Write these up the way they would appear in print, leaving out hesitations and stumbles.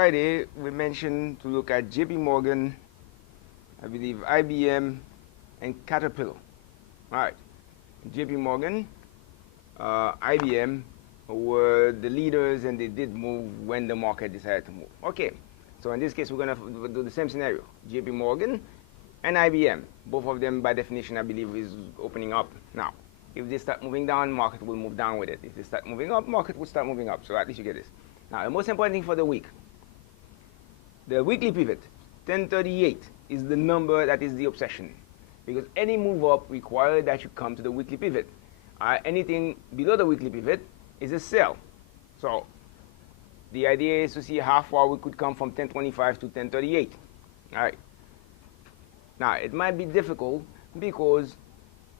Friday, we mentioned to look at JP Morgan, I believe IBM, and Caterpillar. All right, JP Morgan, IBM were the leaders, and they did move when the market decided to move. Okay, so in this case, we're going to do the same scenario. JP Morgan and IBM, both of them by definition, I believe, is opening up now. If they start moving down, market will move down with it. If they start moving up, market will start moving up. So at least you get this. Now, the most important thing for the week, the weekly pivot, 1038 is the number that is the obsession. Because any move up requires that you come to the weekly pivot. Anything below the weekly pivot is a sell. So the idea is to see how far we could come from 1025 to 1038. All right. Now, it might be difficult because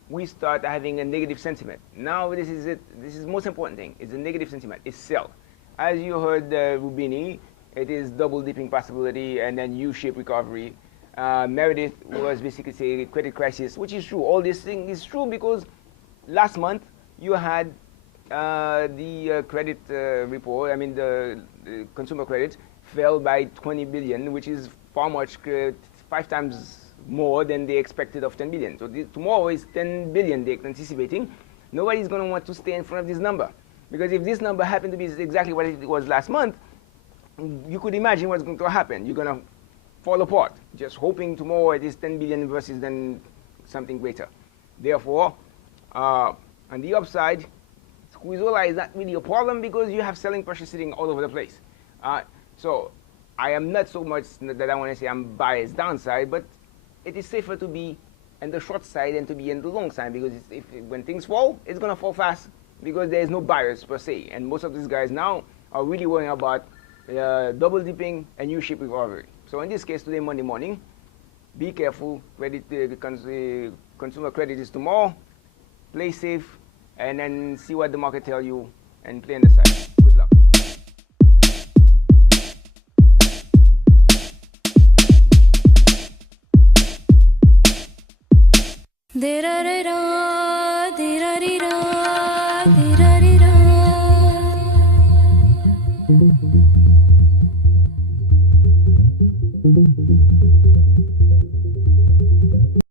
we start having a negative sentiment. Now, this is it. This is the most important thing. It's a negative sentiment. It's sell. As you heard Rubini, it is double dipping possibility and then U-shaped recovery. Meredith was basically saying credit crisis, which is true. All this thing is true because last month you had the credit report, the consumer credit fell by 20 billion, which is far much, 5 times more than they expected of 10 billion. So tomorrow is 10 billion they're anticipating. Nobody's going to want to stay in front of this number. Because if this number happened to be exactly what it was last month, you could imagine what's going to happen. You're going to fall apart, just hoping tomorrow it is 10 billion versus then something greater. Therefore, on the upside, squeezola is not really a problem because you have selling pressure sitting all over the place. So I am not so much that I want to say I'm biased downside, but it is safer to be on the short side than to be on the long side because when things fall, it's going to fall fast because there is no buyers per se. And most of these guys now are really worrying about double dipping and U-shaped recovery. So in this case, today, Monday morning, be careful. Consumer credit is tomorrow. Play safe and then see what the market tell you and play on the side. Good luck. Thank you.